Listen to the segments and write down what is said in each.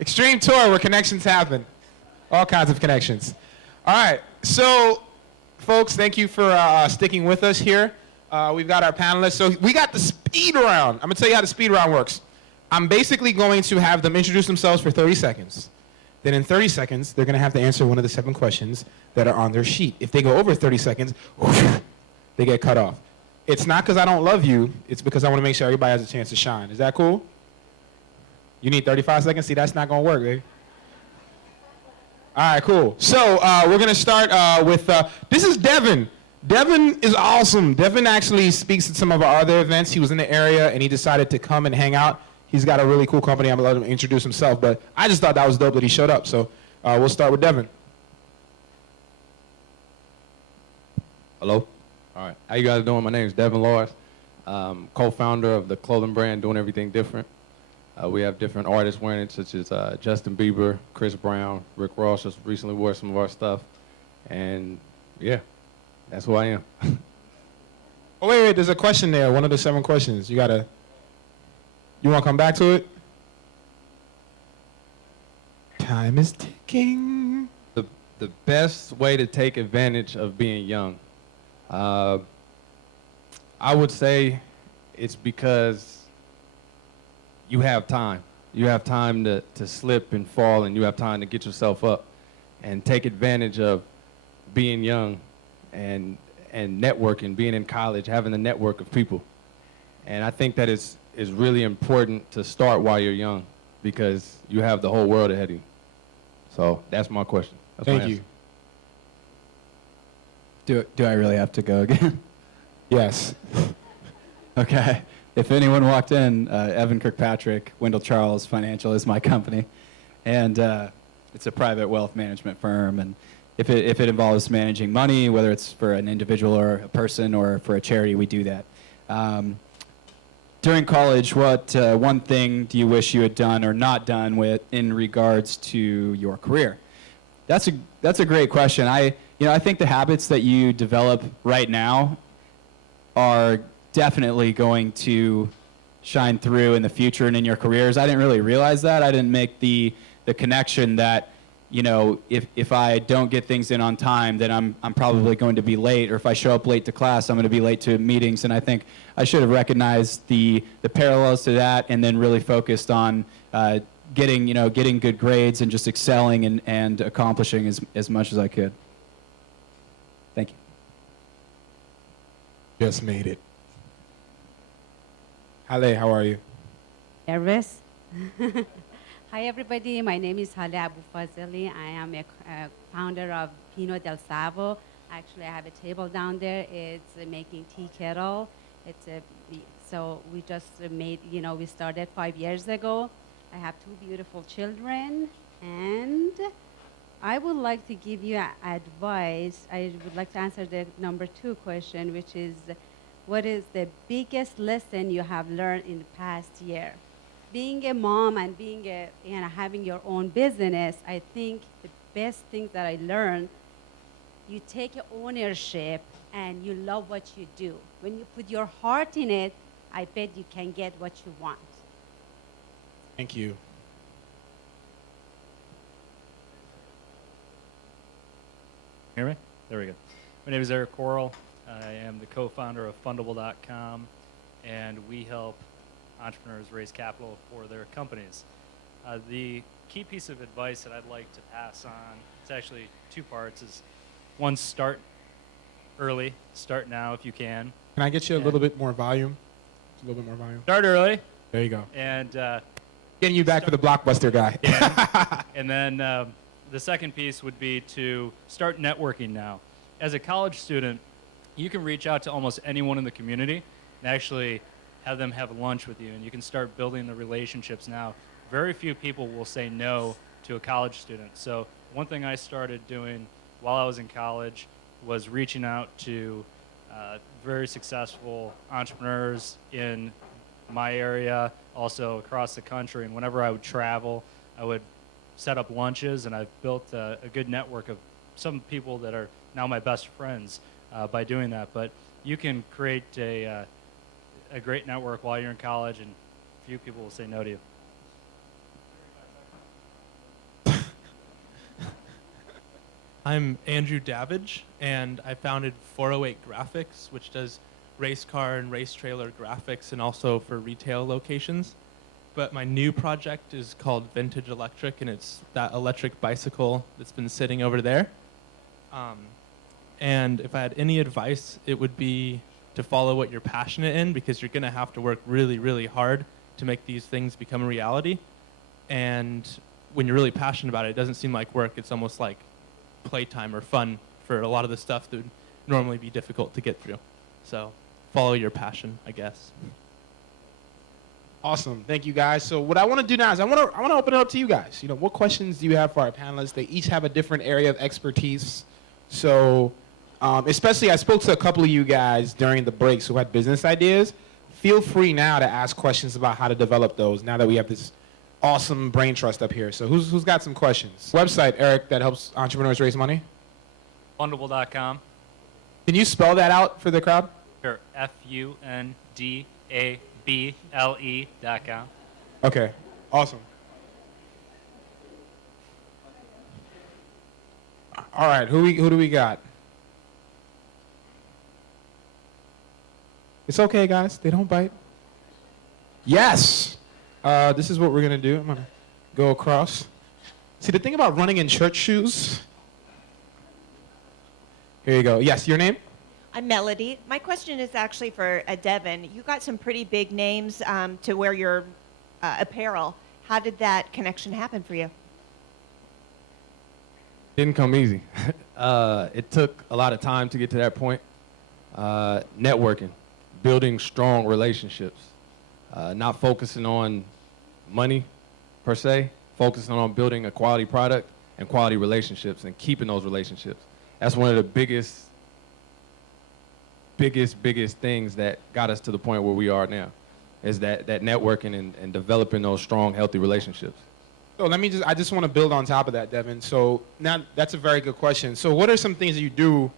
Extreme Tour, where connections happen. All kinds of connections. All right, so folks, thank you for sticking with us here. We've got our panelists. So we got the speed round. I'm gonna tell you how the speed round works. I'm basically going to have them introduce themselves for 30 seconds. Then in 30 seconds, they're gonna have to answer one of the 7 questions that are on their sheet. If they go over 30 seconds, they get cut off. It's not because I don't love you, it's because I wanna make sure everybody has a chance to shine. Is that cool? You need 35 seconds? See, that's not gonna work, baby. All right, cool. So we're gonna start with, this is Devin. Devin is awesome. Devin actually speaks at some of our other events. He was in the area and he decided to come and hang out. He's got a really cool company. I'm gonna let him introduce himself, but I just thought that was dope that he showed up. So we'll start with Devin. Hello. All right. How you guys doing? My name is Devin Lawrence, co-founder of the clothing brand Doing Everything Different. We have different artists wearing it, such as Justin Bieber, Chris Brown, Rick Ross just recently wore some of our stuff. And yeah, that's who I am. Oh, wait, there's a question there. One of the 7 questions. You want to come back to it? Time is ticking. The best way to take advantage of being young, I would say it's because you have time. You have time to slip and fall, and you have time to get yourself up and take advantage of being young and networking, being in college, having a network of people. And I think that is really important to start while you're young because you have the whole world ahead of you. So that's my question. That's Thank you. Do I really have to go again? Yes. Okay. If anyone walked in, Evan Kirkpatrick, Wendell Charles Financial is my company. And it's a private wealth management firm. And if it involves managing money, whether it's for an individual or a person or for a charity, we do that. During college, what one thing do you wish you had done or not done in regards to your career? That's a great question. I think the habits that you develop right now are definitely going to shine through in the future and in your careers. I didn't really realize that. I didn't make the connection that, if I don't get things in on time, then I'm probably going to be late, or if I show up late to class, I'm going to be late to meetings. And I think I should have recognized the parallels to that and then really focused on getting good grades and just excelling and accomplishing as much as I could. Thank you. Just made it. Hale, how are you? Nervous? Hi, everybody. My name is Hale Abu Fazeli. I am a founder of Pino del Savo. Actually, I have a table down there. It's making tea kettle. So we just made, we started 5 years ago. I have 2 beautiful children, and I would like to give you advice. I would like to answer the number 2 question, which is, what is the biggest lesson you have learned in the past year? Being a mom and having your own business, I think the best thing that I learned, you take ownership and you love what you do. When you put your heart in it, I bet you can get what you want. Thank you. Hear me? There we go. My name is Eric Coral. I am the co-founder of Fundable.com, and we help entrepreneurs raise capital for their companies. The key piece of advice that I'd like to pass on, it's actually 2 parts, is 1, start early, start now if you can. Can I get you a little bit more volume? A little bit more volume. Start early. There you go. And getting you back for the Blockbuster guy. and then the second piece would be to start networking now. As a college student, you can reach out to almost anyone in the community and actually have them have lunch with you, and you can start building the relationships now. Very few people will say no to a college student. So one thing I started doing while I was in college was reaching out to very successful entrepreneurs in my area, also across the country. And whenever I would travel, I would set up lunches, and I've built a good network of some people that are now my best friends by doing that. But you can create a great network while you're in college, and few people will say no to you. I'm Andrew Davidge, and I founded 408 Graphics, which does race car and race trailer graphics and also for retail locations. But my new project is called Vintage Electric, and it's that electric bicycle that's been sitting over there. And if I had any advice, it would be to follow what you're passionate in, because you're going to have to work really, really hard to make these things become a reality. And when you're really passionate about it, it doesn't seem like work. It's almost like playtime or fun for a lot of the stuff that would normally be difficult to get through. So follow your passion, I guess. Awesome. Thank you, guys. So what I want to do now is I want to open it up to you guys. You know, what questions do you have for our panelists? They each have a different area of expertise. So especially I spoke to a couple of you guys during the breaks who had business ideas. Feel free now to ask questions about how to develop those now that we have this awesome brain trust up here. So who's got some questions? Website, Eric, that helps entrepreneurs raise money? Fundable.com. Can you spell that out for the crowd? Sure. FUNDABLE.com. Okay, awesome. All right, who do we got? It's okay, guys. They don't bite. Yes. This is what we're gonna do. I'm gonna go across. See, the thing about running in church shoes. Here you go. Yes, your name? I'm Melody. My question is actually for Devin. You got some pretty big names to wear your apparel. How did that connection happen for you? Didn't come easy. It took a lot of time to get to that point. Networking, building strong relationships, not focusing on money per se, focusing on building a quality product and quality relationships and keeping those relationships. That's one of the biggest things that got us to the point where we are now, is that networking and developing those strong, healthy relationships. So I just want to build on top of that, Devin. So now that's a very good question. So what are some things that you do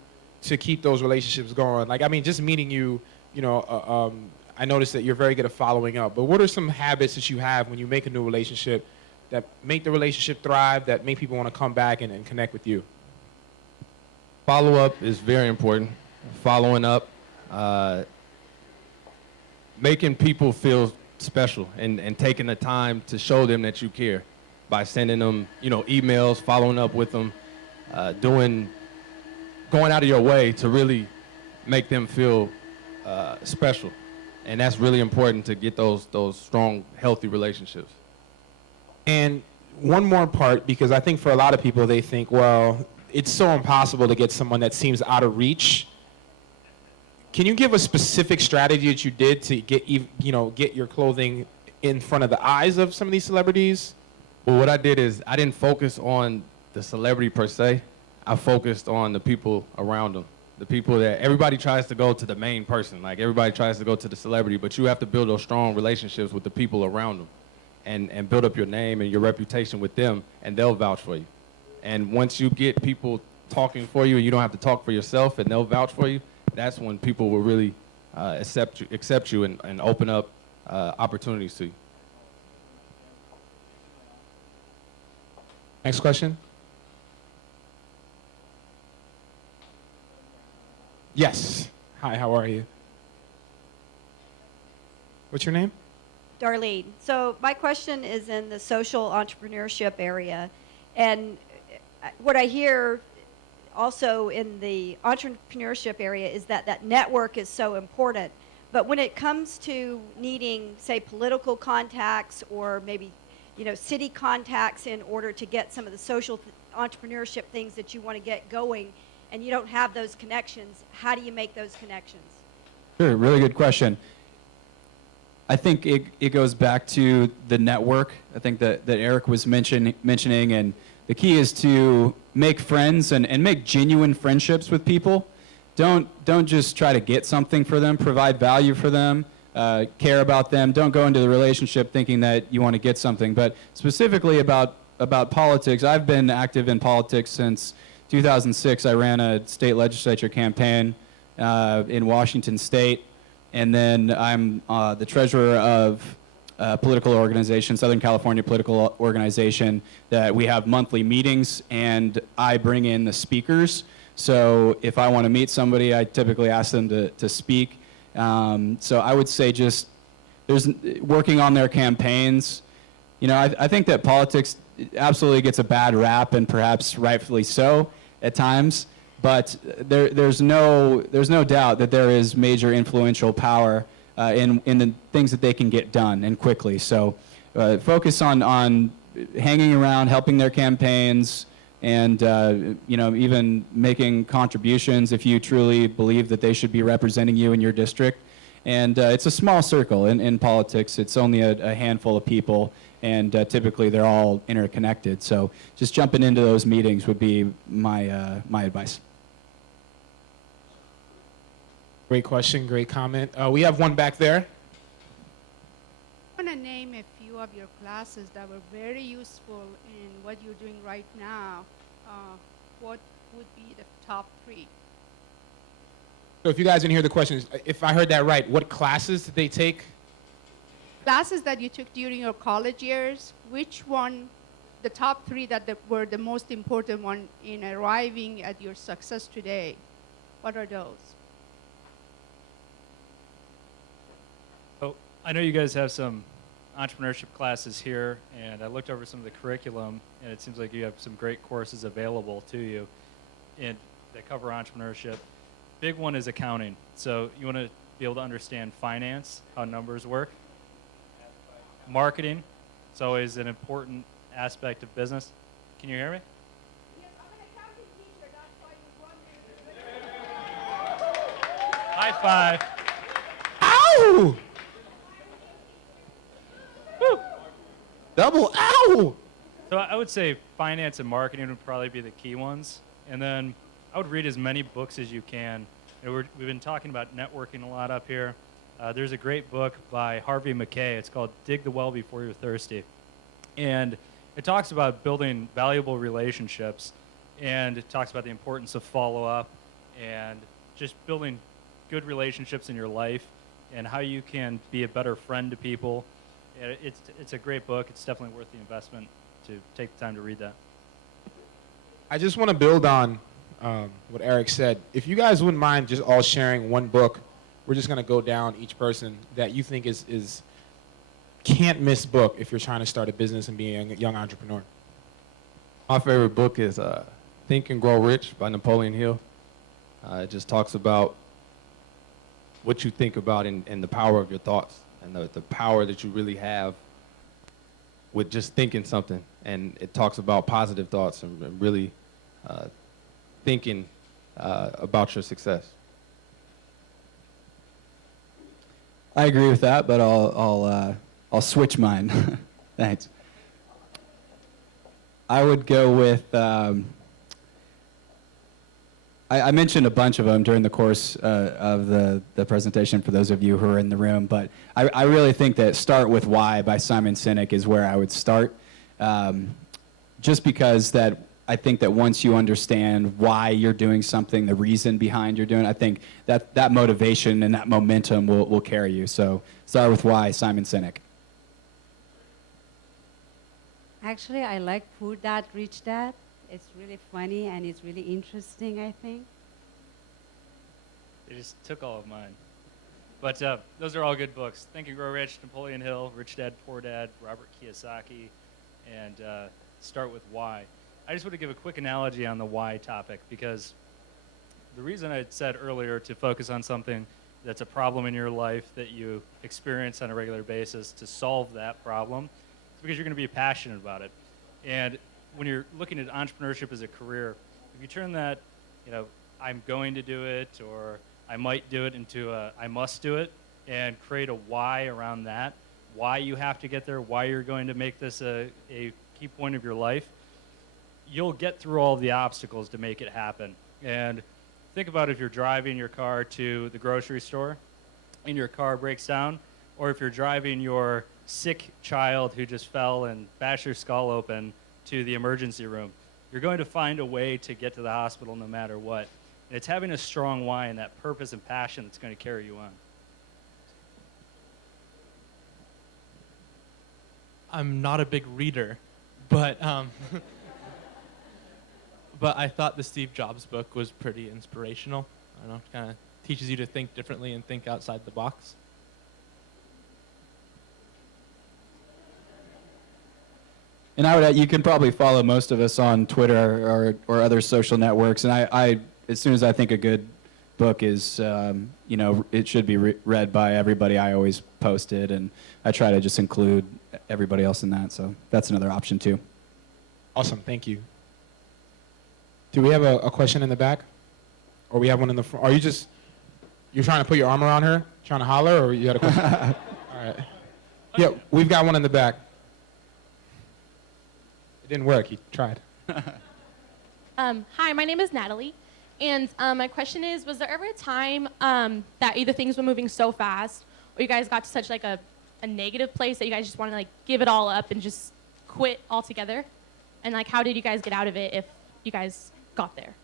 to keep those relationships going? Like, I mean, just meeting you, I noticed that you're very good at following up, but what are some habits that you have when you make a new relationship that make the relationship thrive, that make people want to come back and connect with you? Follow-up is very important. Following up, making people feel special and taking the time to show them that you care by sending them, emails, following up with them, going out of your way to really make them feel special. And that's really important to get those strong, healthy relationships. And one more part, because I think for a lot of people, they think, well, it's so impossible to get someone that seems out of reach. Can you give a specific strategy that you did to get your clothing in front of the eyes of some of these celebrities? Well, what I did is I didn't focus on the celebrity per se. I focused on the people around them. The people that everybody tries to go to the main person. Like, everybody tries to go to the celebrity, but you have to build those strong relationships with the people around them and build up your name and your reputation with them, and they'll vouch for you. And once you get people talking for you and you don't have to talk for yourself and they'll vouch for you, that's when people will really accept you and open up opportunities to you. Next question. Yes. Hi, how are you? What's your name? Darlene. So my question is in the social entrepreneurship area. And what I hear also in the entrepreneurship area is that network is so important. But when it comes to needing, say, political contacts or maybe, city contacts in order to get some of the social entrepreneurship things that you want to get going, and you don't have those connections, how do you make those connections? Sure, really good question. I think it goes back to the network. I think that Eric was mentioning, and the key is to make friends and make genuine friendships with people. Don't just try to get something for them, provide value for them, care about them. Don't go into the relationship thinking that you want to get something. But specifically about politics, I've been active in politics since 2006. I ran a state legislature campaign in Washington State, and then I'm the treasurer of political organization, Southern California political organization, that we have monthly meetings, and I bring in the speakers. So if I want to meet somebody, I typically ask them to speak. So I would say just there's working on their campaigns. You know, I think that politics absolutely gets a bad rap, and perhaps rightfully so at times. But there's no doubt that there is major influential power in the things that they can get done and quickly. So focus on hanging around, helping their campaigns, and you know, even making contributions if you truly believe that they should be representing you in your district. And it's a small circle in politics. It's only a handful of people, and typically they're all interconnected. So just jumping into those meetings would be my my advice. Great question, great comment. We have one back there. I want to name a few of your classes that were very useful in what you're doing right now. What would be the top 3? So if you guys didn't hear the questions, if I heard that right, what classes did they take? Classes that you took during your college years, which one, the top 3 that were the most important one in arriving at your success today? What are those? Oh, I know you guys have some entrepreneurship classes here, and I looked over some of the curriculum, and it seems like you have some great courses available to you that cover entrepreneurship. Big one is accounting. So you want to be able to understand finance, how numbers work. Marketing, it's always an important aspect of business. Can you hear me? Yes, I'm an accounting teacher. That's why you won. High five. Ow! Woo. Double ow! So I would say finance and marketing would probably be the key ones. And then I would read as many books as you can. You know, we've been talking about networking a lot up here. There's a great book by Harvey Mackay. It's called Dig the Well Before You're Thirsty. And it talks about building valuable relationships, and it talks about the importance of follow-up and just building good relationships in your life and how you can be a better friend to people. And it's a great book. It's definitely worth the investment to take the time to read that. I just want to build on what Eric said. If you guys wouldn't mind just all sharing one book, we're just going to go down each person that you think is can't miss book if you're trying to start a business and be a young entrepreneur. My favorite book is Think and Grow Rich by Napoleon Hill. It just talks about what you think about and the power of your thoughts, and the power that you really have with just thinking something. And it talks about positive thoughts and really thinking about your success. I agree with that, but I'll switch mine. Thanks. I would go with. I mentioned a bunch of them during the course of the presentation for those of you who are in the room, but I really think that Start With Why by Simon Sinek is where I would start. Just because that I think that once you understand why you're doing something, the reason behind you're doing it, I think that motivation and that momentum will carry you. So Start With Why, Simon Sinek. Actually, I like Poor Dad, Rich Dad. It's really funny and it's really interesting, I think. They just took all of mine. But those are all good books. Think and Grow Rich, Napoleon Hill, Rich Dad, Poor Dad, Robert Kiyosaki, and Start With Why. I just want to give a quick analogy on the why topic, because the reason I said earlier to focus on something that's a problem in your life that you experience on a regular basis to solve that problem is because you're going to be passionate about it. And when you're looking at entrepreneurship as a career, if you turn that, I'm going to do it or I might do it into a I must do it, and create a why around that, why you have to get there, why you're going to make this a key point of your life, you'll get through all the obstacles to make it happen. And think about if you're driving your car to the grocery store and your car breaks down, or if you're driving your sick child who just fell and bashed their skull open to the emergency room. You're going to find a way to get to the hospital no matter what. And it's having a strong why and that purpose and passion that's going to carry you on. I'm not a big reader, but but I thought the Steve Jobs book was pretty inspirational. I don't know, kind of teaches you to think differently and think outside the box. And I would, you can probably follow most of us on Twitter or other social networks. And I, as soon as I think a good book is, you know, it should be read by everybody, I always post it, and I try to just include everybody else in that. So that's another option too. Awesome, thank you. Do we have a question in the back? Or we have one in the front? Are you just, you're trying to put your arm around her? Trying to holler, or you had a question? All right. Yeah, we've got one in the back. It didn't work, he tried. Hi, my name is Natalie, and my question is, was there ever a time that either things were moving so fast, or you guys got to such like a negative place that you guys just want to like give it all up and just quit altogether? And like, how did you guys get out of it if you guys got there?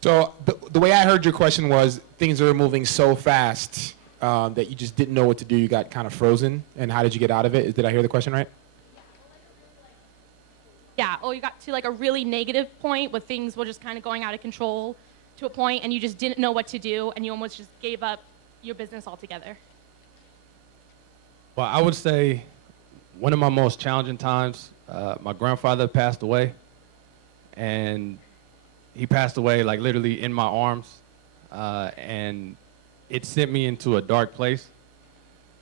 So the way I heard your question was, things are moving so fast that you just didn't know what to do, you got kind of frozen, and how did you get out of it? Did I hear the question right? Yeah, or you got to like a really negative point where things were just kind of going out of control to a point and you just didn't know what to do and you almost just gave up your business altogether. Well, I would say one of my most challenging times, my grandfather passed away, and he passed away like literally in my arms, and it sent me into a dark place.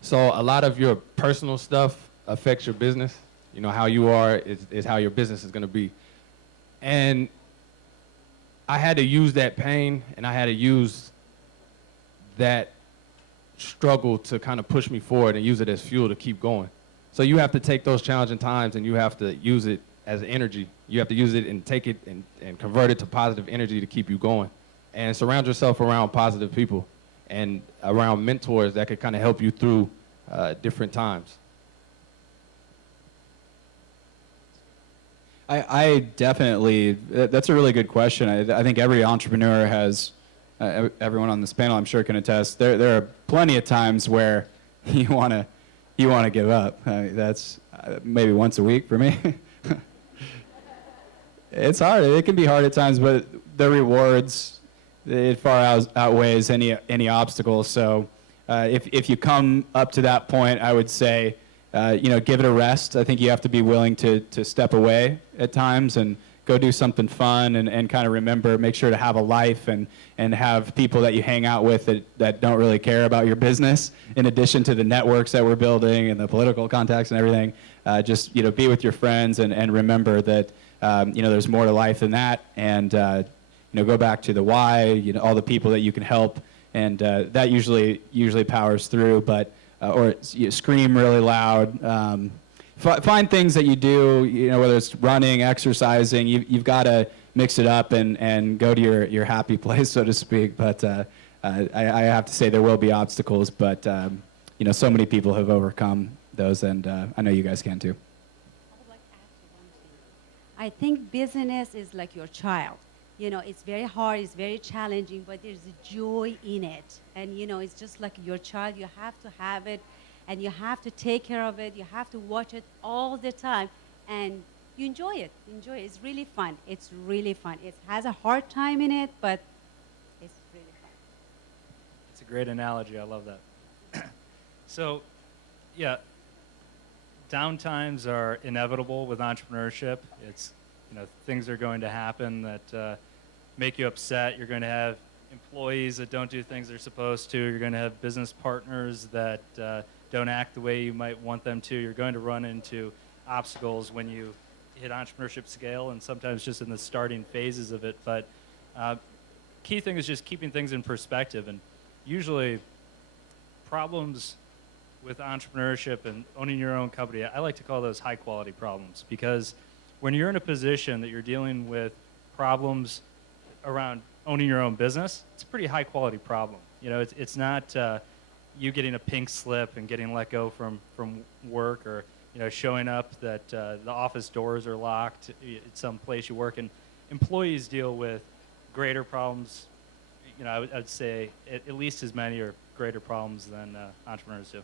So a lot of your personal stuff affects your business. You know, how you are is how your business is going to be. And I had to use that pain, and I had to use that struggle to kind of push me forward and use it as fuel to keep going. So you have to take those challenging times and you have to use it as energy. You have to use it and take it and convert it to positive energy to keep you going. And surround yourself around positive people and around mentors that could kind of help you through different times. I definitely, that's a really good question. I think every entrepreneur has, everyone on this panel I'm sure can attest, there are plenty of times where you want to give up. That's maybe once a week for me. It's hard. It can be hard at times, but the rewards, it far outweighs any obstacles. So if you come up to that point, I would say, you know, give it a rest. I think you have to be willing to step away at times and go do something fun and kind of remember, make sure to have a life and have people that you hang out with that don't really care about your business, in addition to the networks that we're building and the political contacts and everything. Just, you know, be with your friends and remember that, you know, there's more to life than that. And, you know, go back to the why, you know, all the people that you can help. And that usually powers through, but or you scream really loud. Find things that you do, you know, whether it's running, exercising. You've got to mix it up and go to your happy place, so to speak. But I have to say there will be obstacles, but you know, so many people have overcome those, and I know you guys can too. I would like to add to one thing. I think business is like your child. You know, it's very hard, it's very challenging, but there's a joy in it. And, you know, it's just like your child. You have to have it, and you have to take care of it. You have to watch it all the time, and you enjoy it. Enjoy it. It's really fun. It's really fun. It has a hard time in it, but it's really fun. It's a great analogy. I love that. So, yeah, downtimes are inevitable with entrepreneurship. It's, you know, things are going to happen that make you upset. You're going to have employees that don't do things they're supposed to. You're going to have business partners that don't act the way you might want them to. You're going to run into obstacles when you hit entrepreneurship scale, and sometimes just in the starting phases of it. But key thing is just keeping things in perspective. And usually problems with entrepreneurship and owning your own company, I like to call those high quality problems, because when you're in a position that you're dealing with problems around owning your own business, it's a pretty high quality problem. You know, it's not you getting a pink slip and getting let go from work, or, you know, showing up that the office doors are locked at some place you work. And employees deal with greater problems, you know, I would say at least as many or greater problems than entrepreneurs do.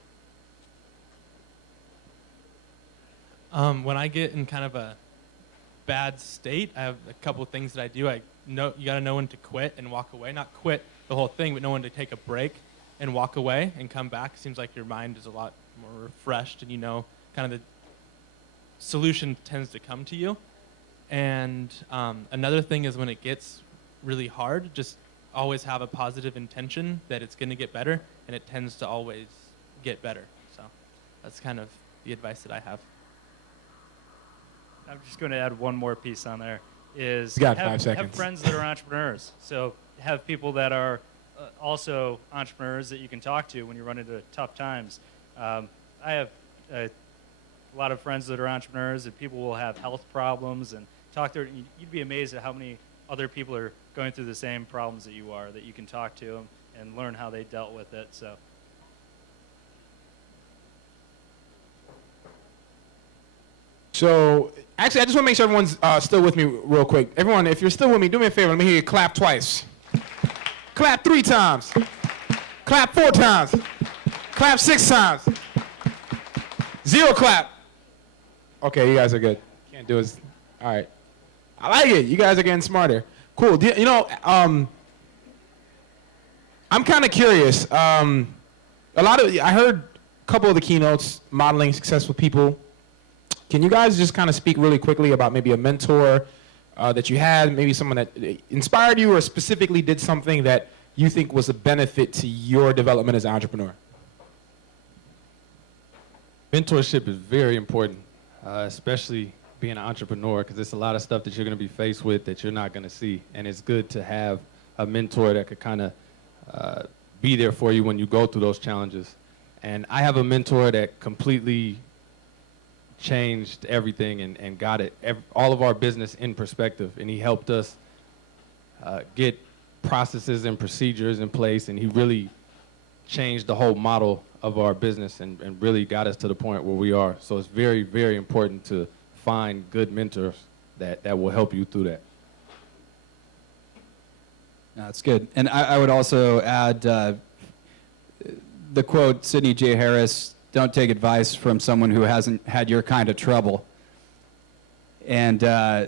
When I get in kind of a bad state, I have a couple of things that I do. You got to know when to quit and walk away. Not quit the whole thing, but know when to take a break and walk away and come back. Seems like your mind is a lot more refreshed, and you know kind of the solution tends to come to you. And another thing is when it gets really hard, just always have a positive intention that it's going to get better, and it tends to always get better. So that's kind of the advice that I have. I'm just going to add one more piece on there. Is You got have, 5 seconds. have friends that are entrepreneurs. So have people that are also entrepreneurs that you can talk to when you run into tough times. I have a lot of friends that are entrepreneurs, and people will have health problems and talk to. You'd be amazed at how many other people are going through the same problems that you are, that you can talk to them and learn how they dealt with it. So. So, actually, I just want to make sure everyone's still with me real quick. Everyone, if you're still with me, do me a favor. Let me hear you clap twice. Clap 3 times. Clap 4 times. Clap 6 times. 0 clap. Okay, you guys are good. Can't do it. All right. I like it. You guys are getting smarter. Cool. You know, I'm kind of curious. I heard a couple of the keynotes, modeling successful people. Can you guys just kind of speak really quickly about maybe a mentor that you had, maybe someone that inspired you or specifically did something that you think was a benefit to your development as an entrepreneur? Mentorship is very important, especially being an entrepreneur, because there's a lot of stuff that you're going to be faced with that you're not going to see. And it's good to have a mentor that could kind of be there for you when you go through those challenges. And I have a mentor that completely changed everything and got all of our business in perspective. And he helped us get processes and procedures in place, and he really changed the whole model of our business and really got us to the point where we are. So it's very, very important to find good mentors that will help you through that. That's good. And I would also add the quote, Sidney J. Harris, "Don't take advice from someone who hasn't had your kind of trouble." And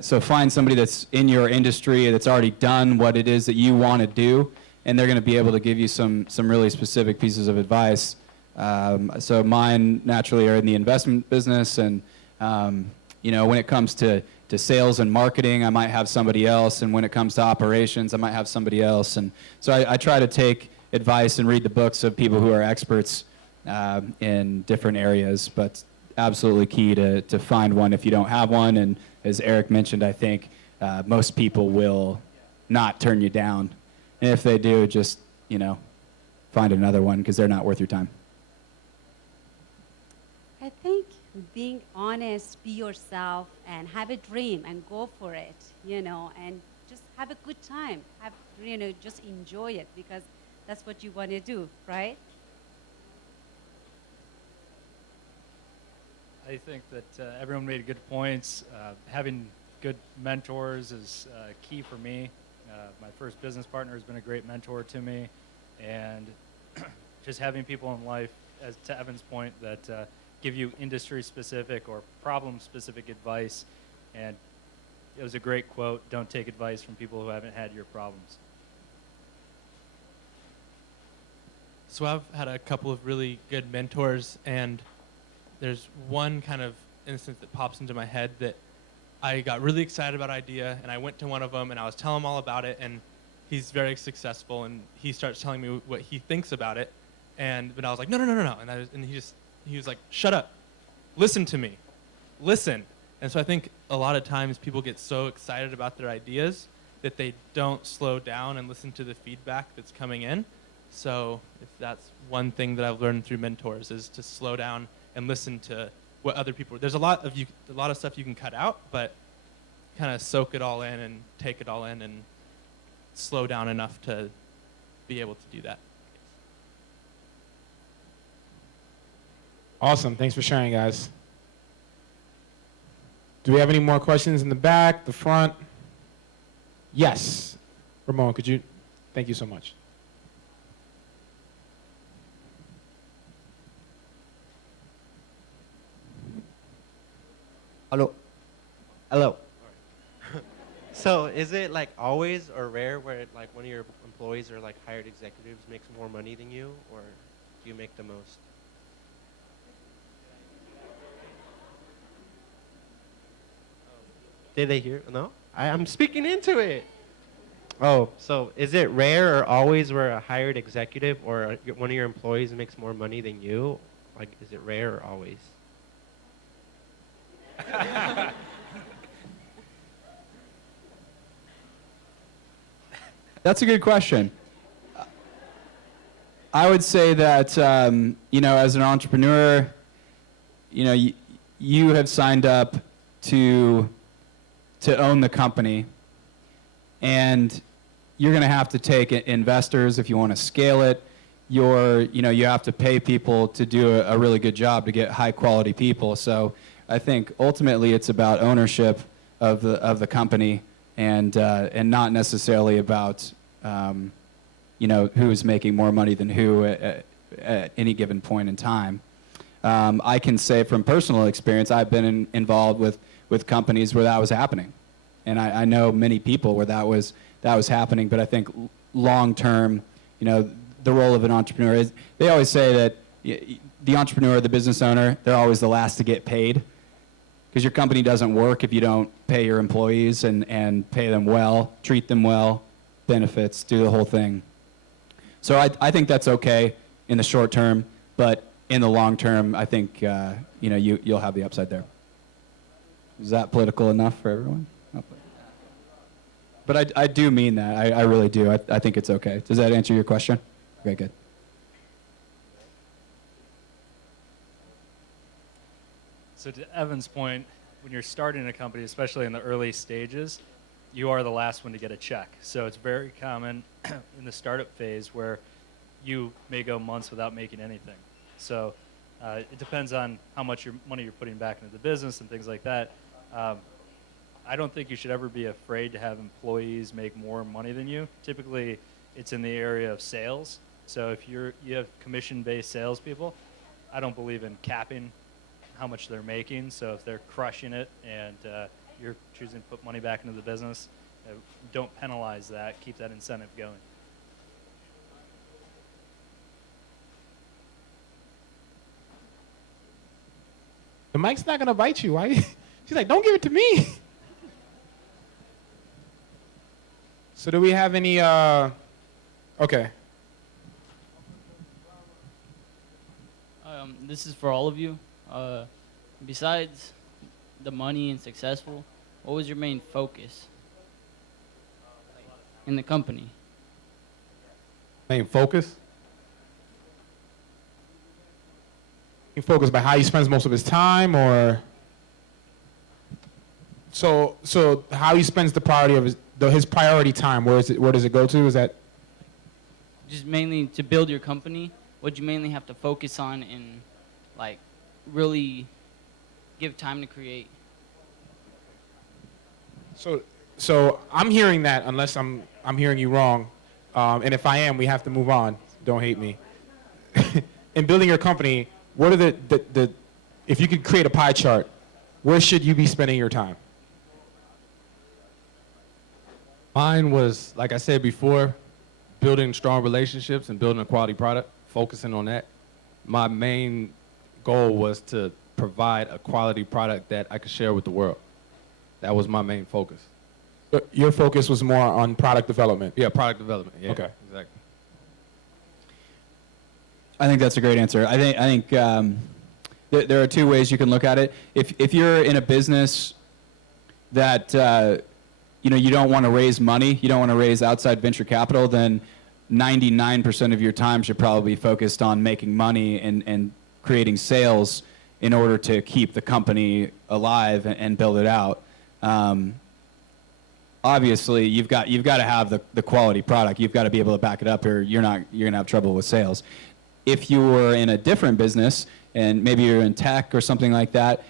so find somebody that's in your industry that's already done what it is that you want to do, and they're going to be able to give you some really specific pieces of advice. So mine naturally are in the investment business, and you know, when it comes to sales and marketing, I might have somebody else, and when it comes to operations, I might have somebody else. And so I try to take advice and read the books of people who are experts in different areas, but absolutely key to find one if you don't have one. And as Eric mentioned, I think most people will not turn you down. And if they do, just, you know, find another one because they're not worth your time. I think being honest, be yourself, and have a dream and go for it, you know, and just have a good time. Just enjoy it because that's what you want to do, right? I think that everyone made good points. Having good mentors is key for me. My first business partner has been a great mentor to me, and just having people in life, as to Evan's point, that give you industry-specific or problem-specific advice. And it was a great quote, "Don't take advice from people who haven't had your problems." So I've had a couple of really good mentors, and there's one kind of instance that pops into my head that I got really excited about idea, and I went to one of them, and I was telling him all about it, and he's very successful, and he starts telling me what he thinks about it, but I was like, no, and he was like, shut up, listen to me, listen. And so I think a lot of times people get so excited about their ideas that they don't slow down and listen to the feedback that's coming in. So if that's one thing that I've learned through mentors, is to slow down and listen to what other people. There's a lot of stuff you can cut out, but kind of soak it all in and take it all in and slow down enough to be able to do that. Awesome. Thanks for sharing, guys. Do we have any more questions in the back, the front? Yes. Ramon, could you? Thank you so much. Hello. Hello. So is it like always or rare where like one of your employees or like hired executives makes more money than you, or do you make the most? Did they hear? No? I'm speaking into it. Oh, so is it rare or always where a hired executive or one of your employees makes more money than you? Like, is it rare or always? That's a good question. I would say that, you know, as an entrepreneur, you know, you have signed up to own the company, and you're going to have to take investors if you want to scale it. You have to pay people to do a really good job to get high quality people. So I think ultimately it's about ownership of the company, and not necessarily about you know, who's making more money than who at any given point in time. I can say from personal experience, I've been involved with companies where that was happening, and I know many people where that was happening. But I think long term, you know, the role of an entrepreneur is, they always say that the entrepreneur, the business owner, they're always the last to get paid, because your company doesn't work if you don't pay your employees and pay them well, treat them well, benefits, do the whole thing. So I think that's okay in the short term, but in the long term, I think you know, you'll have the upside there. Is that political enough for everyone? But I do mean that. I really do. I think it's okay. Does that answer your question? Okay, good. So to Evan's point, when you're starting a company, especially in the early stages, you are the last one to get a check. So it's very common in the startup phase where you may go months without making anything. So it depends on how much money you're putting back into the business and things like that. I don't think you should ever be afraid to have employees make more money than you. Typically, it's in the area of sales. So if you have commission-based salespeople, I don't believe in capping how much they're making. So if they're crushing it and you're choosing to put money back into the business, don't penalize that. Keep that incentive going. The mic's not gonna bite you. Why? She's like, don't give it to me. So do we have any? Okay. This is for all of you. Besides the money and successful, what was your main focus in the company? Main focus? You focus by how he spends most of his time, or so how he spends the priority of his priority time. Where does it go to? Is that Just mainly to build your company. What'd you mainly have to focus on and like really give time to create? so I'm hearing that, unless I'm hearing you wrong, and if I am, we have to move on. Don't hate me. In building your company, what are the if you could create a pie chart, where should you be spending your time? Mine was, like I said before, building strong relationships and building a quality product, focusing on that. My main goal was to provide a quality product that I could share with the world. That was my main focus. Your focus was more on product development. Yeah, product development. Yeah, Okay. Exactly. I think that's a great answer. I think there are two ways you can look at it. If you're in a business that you know, you don't want to raise money, you don't want to raise outside venture capital, then 99% of your time should probably be focused on making money and creating sales in order to keep the company alive and build it out. Obviously, you've got to have the quality product. You've got to be able to back it up, or you're gonna have trouble with sales. If you were in a different business and maybe you're in tech or something like that,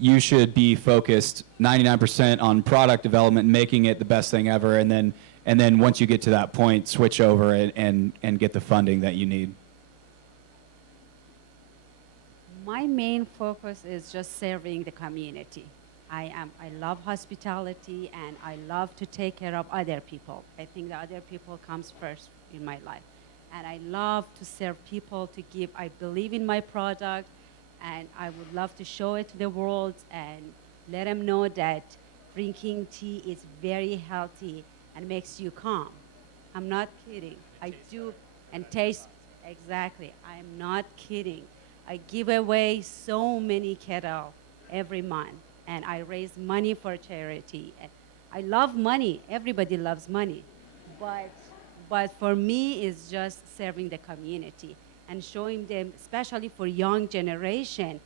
you should be focused 99% on product development, making it the best thing ever, and then once you get to that point, switch over and get the funding that you need. My main focus is just serving the community. I love hospitality, and I love to take care of other people. I think the other people comes first in my life. And I love to serve people, to give. I believe in my product, and I would love to show it to the world and let them know that drinking tea is very healthy and makes you calm. I'm not kidding. I do, and taste, exactly. I'm not kidding. I give away so many kettle every month, and I raise money for charity. And I love money. Everybody loves money. But for me, it's just serving the community and showing them, especially for young generation,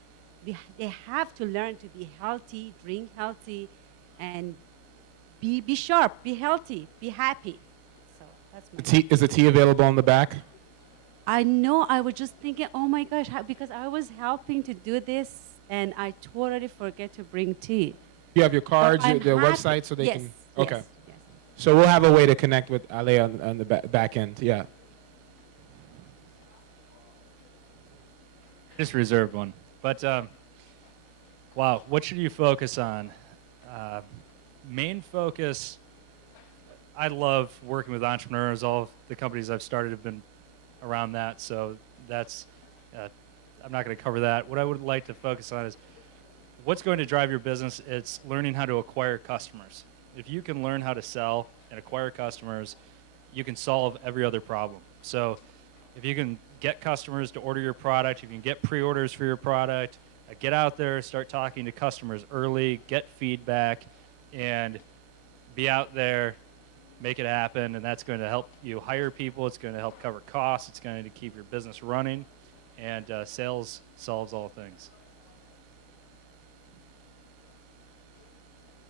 they have to learn to be healthy, drink healthy, and be sharp, be healthy, be happy. So that's my Is the tea available in the back? I know. I was just thinking, oh my gosh, because I was helping to do this, and I totally forget to bring tea. You have your cards, But I'm their happy- website, so they yes, can. yes, Okay. yes. So we'll have a way to connect with Ale on the back end. Yeah. Just reserved one. But, wow, what should you focus on? Main focus, I love working with entrepreneurs. All of the companies I've started have been around that, so that's, I'm not going to cover that. What I would like to focus on is what's going to drive your business. It's learning how to acquire customers. If you can learn how to sell and acquire customers, you can solve every other problem. So if you can get customers to order your product, if you can get pre-orders for your product, get out there, start talking to customers early, get feedback, and be out there, make it happen, and that's going to help you hire people, it's going to help cover costs, it's going to keep your business running, and sales solves all things.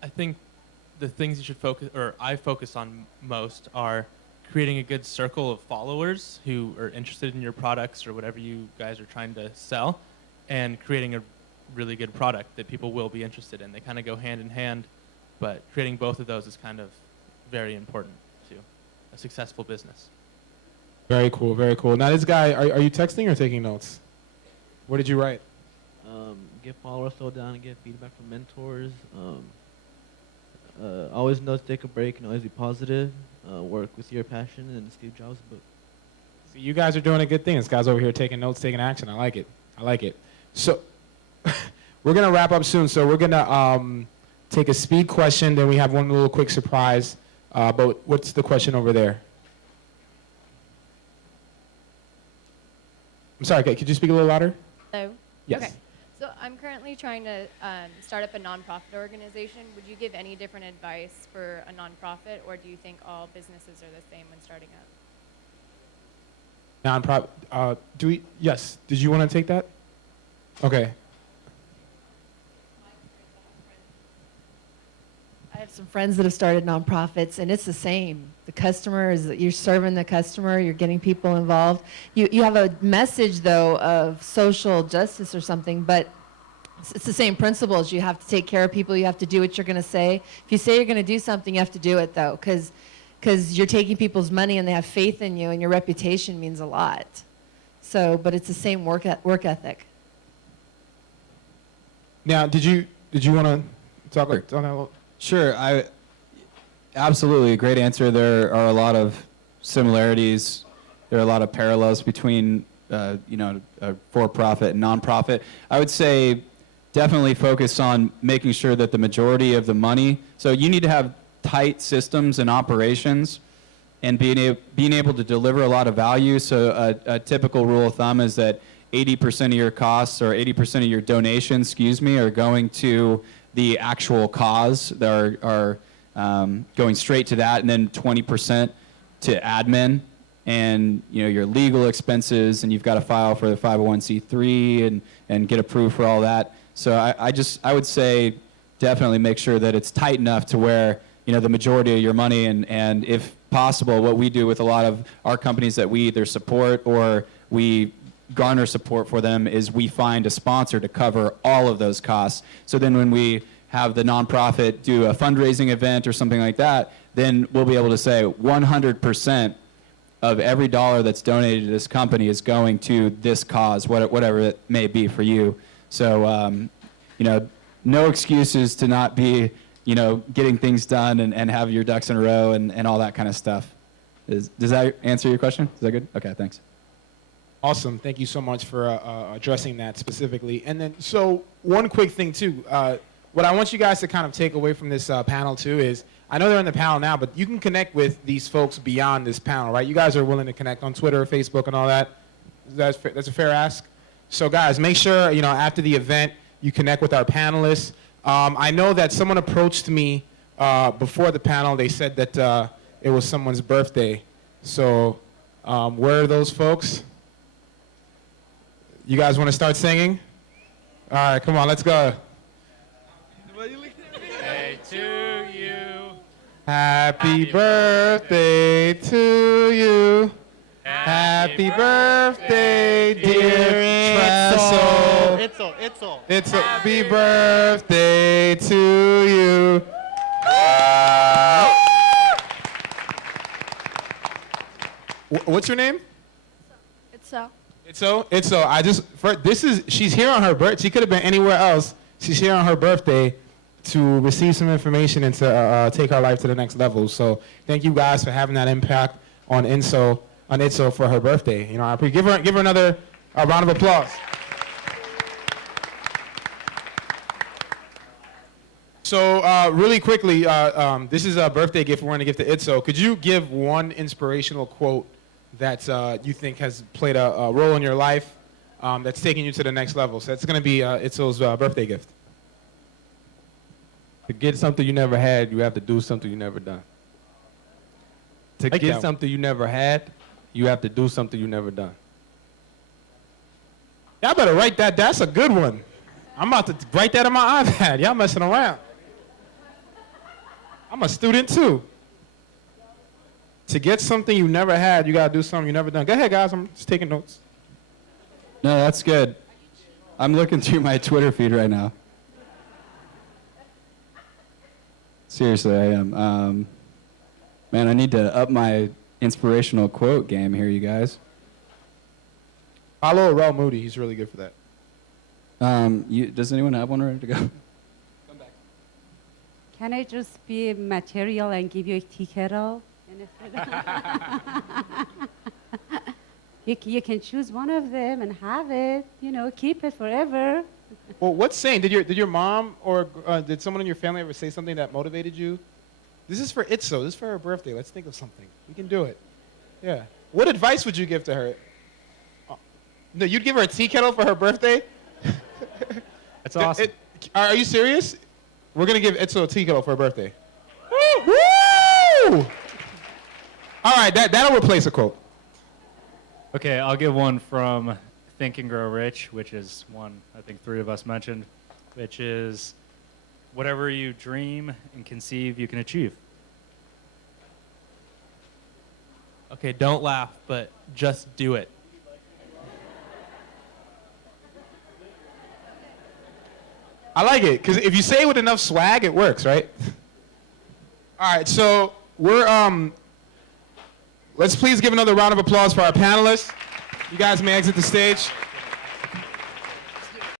I think the things you should focus, or I focus on most, are creating a good circle of followers who are interested in your products or whatever you guys are trying to sell, and creating a really good product that people will be interested in. They kind of go hand in hand, but creating both of those is kind of very important to a successful business. Very cool. Very cool. Now, this guy, are you texting or taking notes? What did you write? Get followers, slow down, and get feedback from mentors. Always know to take a break and always be positive. Work with your passion and Steve Jobs' book. See, you guys are doing a good thing. This guy's over here taking notes, taking action. I like it. I like it. So we're going to wrap up soon. So we're going to take a speed question. Then we have one little quick surprise. But what's the question over there? I'm sorry. Could you speak a little louder? Hello? Yes. Okay. So I'm currently trying to start up a nonprofit organization. Would you give any different advice for a nonprofit, or do you think all businesses are the same when starting up? Nonprofit. Yes. Did you want to take that? Okay. I have some friends that have started nonprofits, and it's the same. The customer is, you're serving the customer, you're getting people involved. You have a message, though, of social justice or something, but it's the same principles. You have to take care of people, you have to do what you're going to say. If you say you're going to do something, you have to do it, though, because you're taking people's money and they have faith in you, and your reputation means a lot. So, but it's the same work ethic. Now, did you want to talk on that a little? Sure, absolutely a great answer. There are a lot of similarities. There are a lot of parallels between a for-profit and nonprofit. I would say definitely focus on making sure that the majority of the money. So you need to have tight systems and operations, and being able to deliver a lot of value. So a typical rule of thumb is that 80% of your costs, or 80% of your donations, are going to the actual cause that are going straight to that, and then 20% to admin and your legal expenses, and you've got to file for the 501c3 and get approved for all that. So I would say definitely make sure that it's tight enough to where the majority of your money, and if possible, what we do with a lot of our companies that we either support or we garner support for them is we find a sponsor to cover all of those costs. So then when we have the nonprofit do a fundraising event or something like that, then we'll be able to say 100% of every dollar that's donated to this company is going to this cause, whatever it may be for you. So, no excuses to not be, getting things done and have your ducks in a row and all that kind of stuff. Does that answer your question? Is that good? Okay, thanks. Awesome. Thank you so much for addressing that specifically. And then, so one quick thing too. What I want you guys to kind of take away from this panel too is, I know they're in the panel now, but you can connect with these folks beyond this panel, right? You guys are willing to connect on Twitter, Facebook, and all that. That's a fair ask. So guys, make sure, after the event, you connect with our panelists. I know that someone approached me before the panel. They said that it was someone's birthday. So where are those folks? You guys want to start singing? All right, come on, let's go. Hey, to you. Happy birthday to you. Happy birthday, dear Itzel. It's happy birthday to you. What's your name? Itzo. She's here on her birthday. She could have been anywhere else. She's here on her birthday to receive some information and to take our life to the next level. So thank you guys for having that impact on Itzo for her birthday. Give her another round of applause. So really quickly, this is a birthday gift we're going to give to Itzo. Could you give one inspirational quote that you think has played a role in your life that's taken you to the next level? So that's going to be Itzo's birthday gift. To get something you never had, you have to do something you never done. To Like get that. something you never had, you have to do something you never done. Y'all better write that. That's a good one. I'm about to write that on my iPad. Y'all messing around. I'm a student too. To get something you never had, you got to do something you never done. Go ahead, guys. I'm just taking notes. No, that's good. I'm looking through my Twitter feed right now. Seriously, I am. Man, I need to up my inspirational quote game here, you guys. Follow Rel Moody. He's really good for that. Does anyone have one ready to go? Can I just be material and give you a tea kettle? You can choose one of them and have it. Keep it forever. Well, what's saying? Did your mom or did someone in your family ever say something that motivated you? This is for Itzo. This is for her birthday. Let's think of something. We can do it. Yeah. What advice would you give to her? No, you'd give her a tea kettle for her birthday? That's awesome. Are you serious? We're going to give Itzo a tea kettle for her birthday. Woo! All right, that'll replace a quote. Okay, I'll give one from Think and Grow Rich, which is one I think 3 of us mentioned, which is, whatever you dream and conceive, you can achieve. Okay, don't laugh, but just do it. I like it, because if you say it with enough swag, it works, right? All right, so we're, let's please give another round of applause for our panelists. You guys may exit the stage.